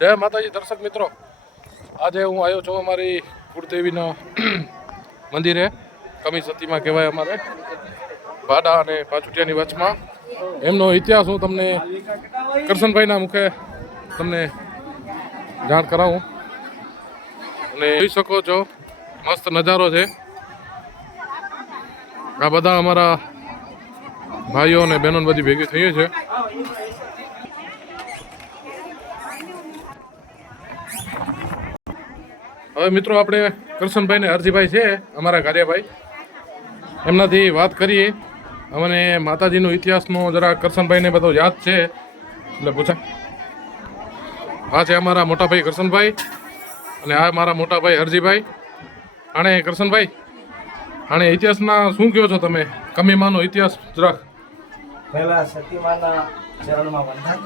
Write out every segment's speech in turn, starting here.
જય માતાજી દર્શક મિત્રો, આજે હું આવ્યો છું અમારી કુળદેવીના મંદિરે. કમી સતીમાં કહેવાય અમારે ભાડા અને પાચુટિયાની વચમાં. એમનો ઇતિહાસ હું તમને કરશનભાઈના મુખે તમને જાણ કરાવું. અને જોઈ શકો છો મસ્ત નજારો છે. આ બધા અમારા ભાઈઓ અને બહેનો બધી ભેગી થઈ છે. હવે મિત્રો આપણે કરશનભાઈ ને હરજીભાઈ છે અમારા કાર્યભાઈ, એમનાથી વાત કરીએ. અમને માતાજીનો ઇતિહાસનો જરા કરશનભાઈને બધો યાદ છે એટલે પૂછા. આ છે અમારા મોટા ભાઈ કરશનભાઈ અને આ મારા મોટા ભાઈ હરજીભાઈ. આણે કરશનભાઈ, આણે ઇતિહાસના શું કહો છો તમે? કમીમાનો ઇતિહાસ જરાક. પહેલા સતીમાના ચરણમાં વંદન,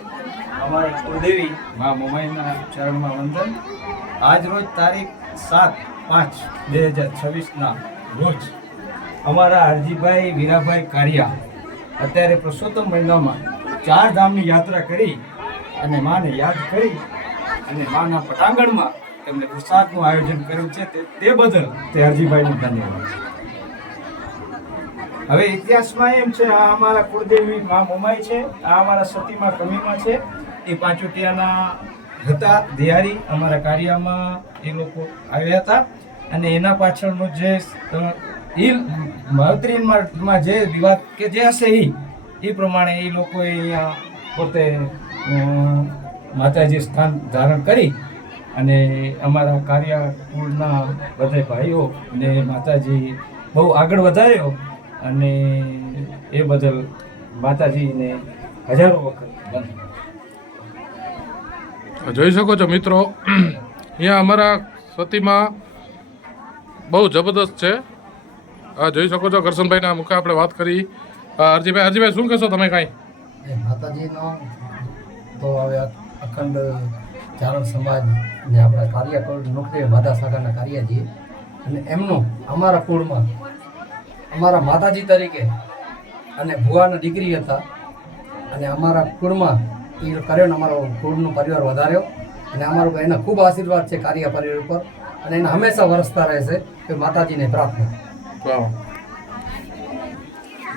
અમારી કુળદેવી મા મોમાઈના ચરણમાં વંદન. આજ રોજ તારીખ 7/5/2026 રોજ અમારા હરજીભાઈ વીરાભાઈ કારિયા અત્યારે પુરુષોત્તમ મહિનામાં 4 ધામની યાત્રા કરી અને માને યાદ કરી અને માના પટાંગણમાં તેમને પ્રસાદનું આયોજન કર્યું છે. તે બદલ તે હરજીભાઈનો ધન્યવાદ. હવે ઇતિહાસમાં એમ છે, આ અમારા કુળદેવી મા મોમાઈ છે, આ અમારા સતીમાં કમીમાં છે. એ પાંચોટિયાના હતા દિયારી અમારા કાર્યમાં એ લોકો આવ્યા હતા અને એના પાછળનું જે મહત્રીમાં જે વિવાદ કે જે હશે એ પ્રમાણે એ લોકોએ અહીંયા પોતે માતાજી સ્થાન ધારણ કરી અને અમારા કાર્યકુળના બધા ભાઈઓ ને માતાજી બહુ આગળ વધાર્યો અને એ બદલ માતાજીને હજારો વખત બંધ. જોઈ શકો છો મિત્રો, અહીંયા અમારા સતીમાં બહુ જબરદસ્ત છે. હા, જોઈ શકો છો કરશનભાઈના મુખે આપણે વાત કરી. હરજીભાઈ શું કહેશો તમે? કાંઈ માતાજીનો તો હવે અખંડ ચારણ સમાજ ને આપણા કાર્યકુળ નોકરી માતા શાખાના કાર્ય છીએ અને એમનું અમારા કુળમાં અમારા માતાજી તરીકે અને ભુવાના દીકરી હતા અને અમારા કુળમાં એ કર્યો, અમારો કુળનો પરિવાર વધાર્યો અને અમારો એના ખૂબ આશીર્વાદ છે કાર્ય પરિવાર ઉપર અને એને હંમેશા વરસતા રહેશે કે માતાજીને પ્રાર્થના.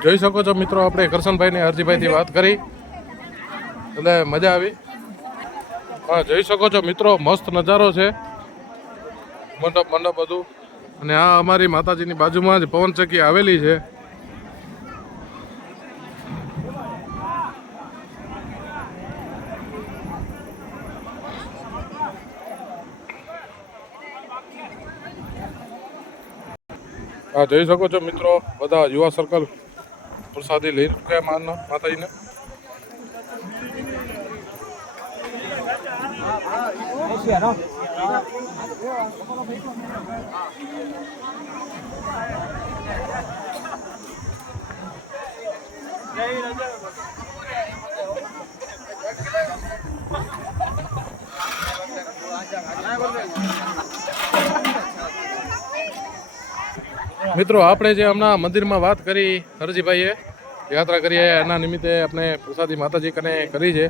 જોઈ શકો છો મિત્રો, આપણે કરશનભાઈ ને હરજીભાઈથી વાત કરી એટલે મજા આવી. હા, જોઈ શકો છો મિત્રો, મસ્ત નજારો છે, મંડપ બધું. અને આ અમારી માતાજીની બાજુમાં જ પવનચક્કી આવેલી છે. હા, જોઈ શકો છો મિત્રો, બધા યુવા સર્કલ પ્રસાદી લઈ ગયા માતાજીને. મિત્રો, આપણે જે હમણાં મંદિરમાં વાત કરી હરજીભાઈએ, યાત્રા કરી એના નિમિત્તે આપણે પ્રસાદી માતાજી કને કરી છે.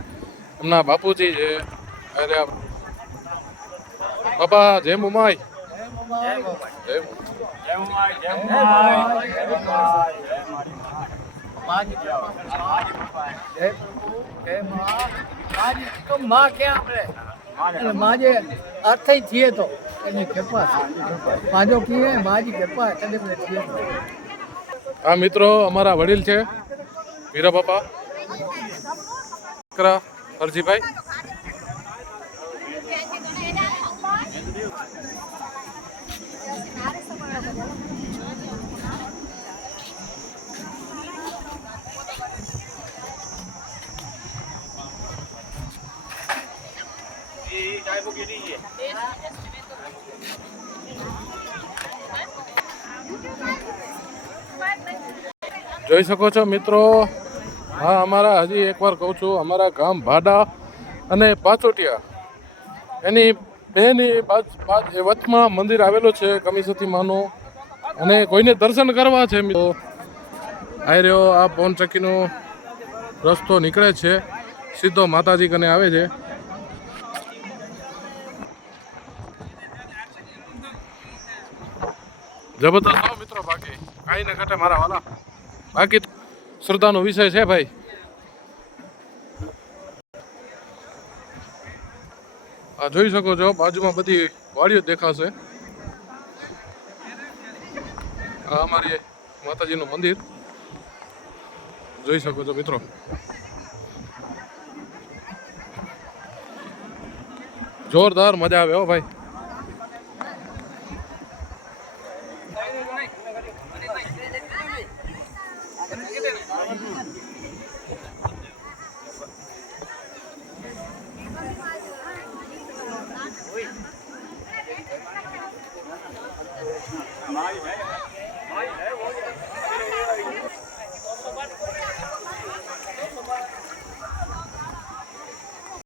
એમના બાપુજી છે. અરે બાપા, જય મુમાઈ. માજે અર્થ થઈએ તો એની કૃપા માજો કીએ માજી કૃપા કદે થઈએ. આ મિત્રો અમારા વડીલ છે વીરા બાપા હરજીભાઈ. જોઈ શકો છો મિત્રો, હા અમારા હજી એકવાર કહું છું, અમારા ગામ ભાડા અને પાચોટિયા એની બેની વચમાં મંદિર આવેલું છે કમી સતી માનું. અને કોઈને દર્શન કરવા છે મિત્રો, આ રહ્યો આ પવનચક્કીનો રસ્તો નીકળે છે સીધો માતાજી કને આવે છે. જબરદસ્ત આવો મિત્રો, બાકી કાંઈ ને ઘટે મારા વાલા, બાકી તો શ્રદ્ધાનો વિષય છે ભાઈ. આ જોઈ શકો છો બાજુમાં બધી વાડીઓ દેખાશે. આ અમારી માતાજીનું મંદિર જોઈ શકો છો મિત્રો. જોરદાર મજા આવે હો ભાઈ.